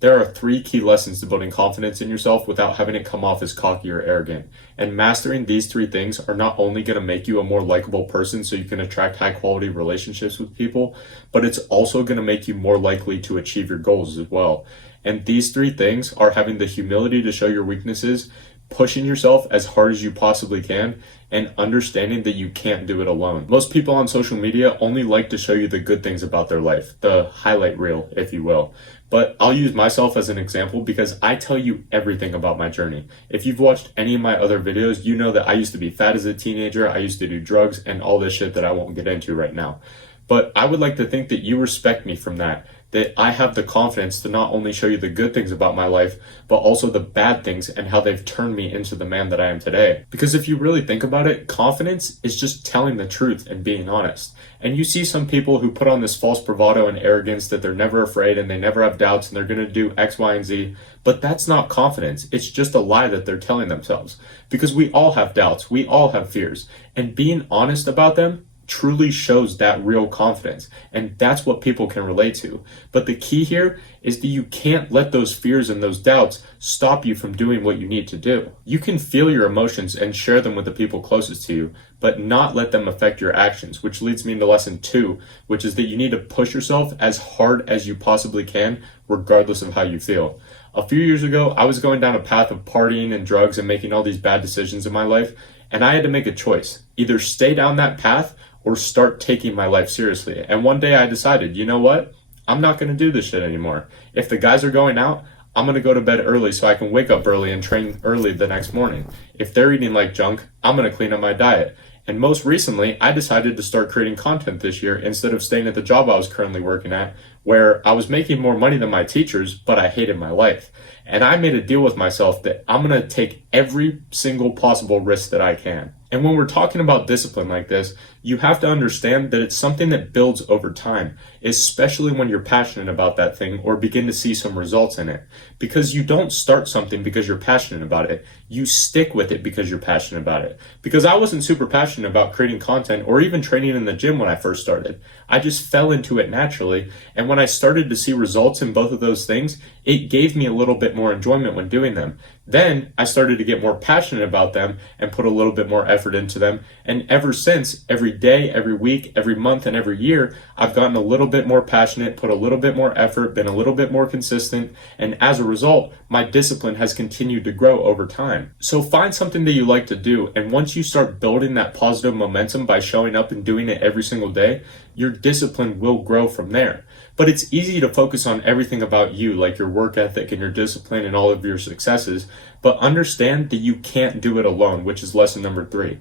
There are three key lessons to building confidence in yourself without having it come off as cocky or arrogant. And mastering these three things are not only going to make you a more likable person so you can attract high quality relationships with people, but it's also going to make you more likely to achieve your goals as well. And these three things are having the humility to show your weaknesses, pushing yourself as hard as you possibly can, and understanding that you can't do it alone. Most people on social media only like to show you the good things about their life, the highlight reel, if you will. But I'll use myself as an example because I tell you everything about my journey. If you've watched any of my other videos, you know that I used to be fat as a teenager, I used to do drugs and all this shit that I won't get into right now. But I would like to think that you respect me from that I have the confidence to not only show you the good things about my life, but also the bad things and how they've turned me into the man that I am today. Because if you really think about it, confidence is just telling the truth and being honest. And you see some people who put on this false bravado and arrogance that they're never afraid and they never have doubts and they're going to do X, Y, and Z. But that's not confidence. It's just a lie that they're telling themselves. Because we all have doubts. We all have fears. And being honest about them truly shows that real confidence, and that's what people can relate to. But the key here is that you can't let those fears and those doubts stop you from doing what you need to do. You can feel your emotions and share them with the people closest to you, but not let them affect your actions, which leads me into lesson 2, which is that you need to push yourself as hard as you possibly can, regardless of how you feel. A few years ago, I was going down a path of partying and drugs and making all these bad decisions in my life, and I had to make a choice. Either stay down that path or start taking my life seriously. And one day I decided, you know what? I'm not going to do this shit anymore. If the guys are going out, I'm going to go to bed early so I can wake up early and train early the next morning. If they're eating like junk, I'm going to clean up my diet. And most recently, I decided to start creating content this year instead of staying at the job I was currently working at, where I was making more money than my teachers, but I hated my life. And I made a deal with myself that I'm going to take every single possible risk that I can. And when we're talking about discipline like this, you have to understand that it's something that builds over time, especially when you're passionate about that thing or begin to see some results in it. Because you don't start something because you're passionate about it. You stick with it because you're passionate about it. Because I wasn't super passionate about creating content or even training in the gym when I first started. I just fell into it naturally. And when I started to see results in both of those things, it gave me a little bit more enjoyment when doing them. Then I started to get more passionate about them and put a little bit more effort into them. And ever since, every day, every week, every month, and every year, I've gotten a little bit more passionate, put a little bit more effort, been a little bit more consistent. And as a result, my discipline has continued to grow over time. So find something that you like to do. And once you start building that positive momentum by showing up and doing it every single day, your discipline will grow from there. But it's easy to focus on everything about you, like your work ethic and your discipline and all of your successes, but understand that you can't do it alone, which is lesson number 3.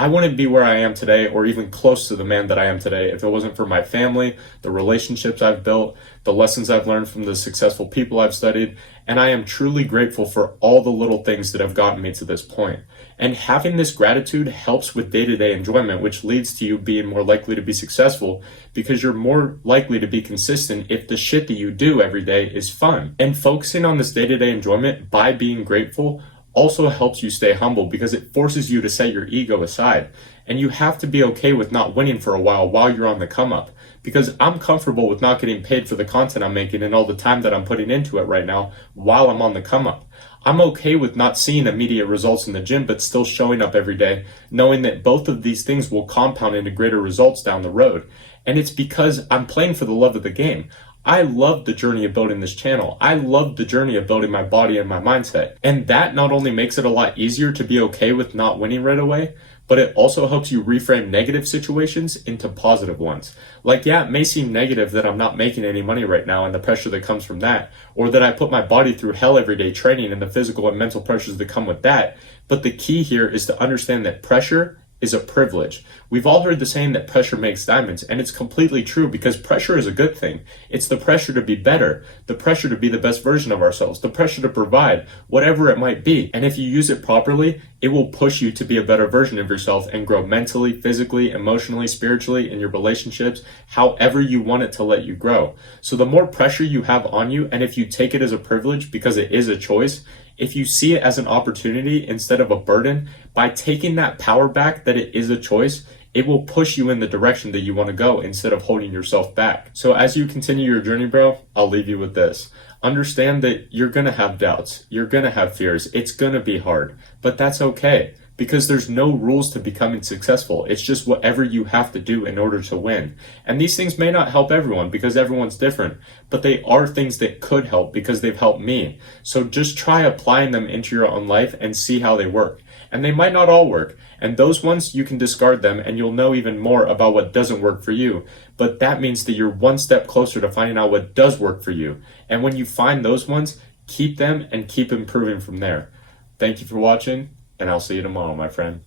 I wouldn't be where I am today or even close to the man that I am today if it wasn't for my family, the relationships I've built, the lessons I've learned from the successful people I've studied, and I am truly grateful for all the little things that have gotten me to this point. And having this gratitude helps with day-to-day enjoyment, which leads to you being more likely to be successful because you're more likely to be consistent if the shit that you do every day is fun. And focusing on this day-to-day enjoyment by being grateful also helps you stay humble because it forces you to set your ego aside. And you have to be okay with not winning for a while you're on the come up. Because I'm comfortable with not getting paid for the content I'm making and all the time that I'm putting into it right now while I'm on the come up. I'm okay with not seeing immediate results in the gym, but still showing up every day, knowing that both of these things will compound into greater results down the road. And it's because I'm playing for the love of the game. I love the journey of building this channel. I love the journey of building my body and my mindset. And that not only makes it a lot easier to be okay with not winning right away, but it also helps you reframe negative situations into positive ones. Like, yeah, it may seem negative that I'm not making any money right now and the pressure that comes from that, or that I put my body through hell every day training and the physical and mental pressures that come with that. But the key here is to understand that pressure is a privilege. We've all heard the saying that pressure makes diamonds, and it's completely true because pressure is a good thing. It's the pressure to be better, the pressure to be the best version of ourselves, the pressure to provide, whatever it might be. And if you use it properly, it will push you to be a better version of yourself and grow mentally, physically, emotionally, spiritually, in your relationships, however you want it to let you grow. So the more pressure you have on you, and if you take it as a privilege because it is a choice, if you see it as an opportunity instead of a burden, by taking that power back that it is a choice, it will push you in the direction that you want to go instead of holding yourself back. So as you continue your journey, bro, I'll leave you with this. Understand that you're going to have doubts. You're going to have fears. It's going to be hard, but that's okay because there's no rules to becoming successful. It's just whatever you have to do in order to win. And these things may not help everyone because everyone's different, but they are things that could help because they've helped me. So just try applying them into your own life and see how they work. And they might not all work. And those ones, you can discard them and you'll know even more about what doesn't work for you. But that means that you're one step closer to finding out what does work for you. And when you find those ones, keep them and keep improving from there. Thank you for watching, and I'll see you tomorrow, my friend.